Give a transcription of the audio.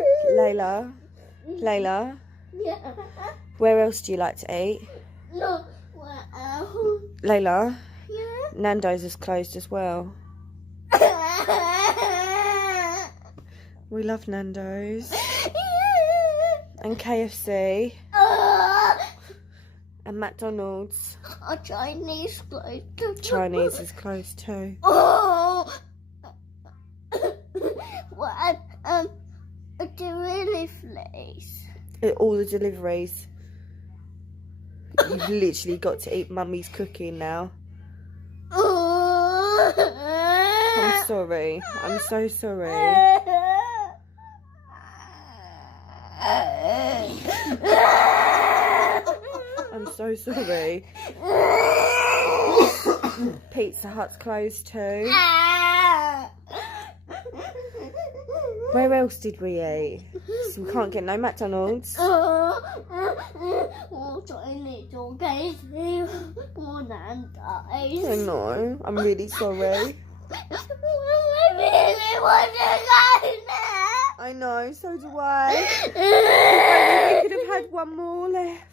Layla? Layla? Yeah. Where else do you like to eat? No. Wow. Layla? Yeah. Nando's is closed as well. We love Nando's. And KFC. And McDonald's. A Chinese closed. Chinese is closed too. Oh. What? A delivery place. All the deliveries. You've literally got to eat Mummy's cooking now. I'm sorry. I'm so sorry. I'm so sorry. Pizza Hut's closed too. Where else did we eat? So we can't get no McDonald's. Chinese or KFC or Nando's. I know. I'm really sorry. I really want to go now. I know. So do I. If only we could have had one more left.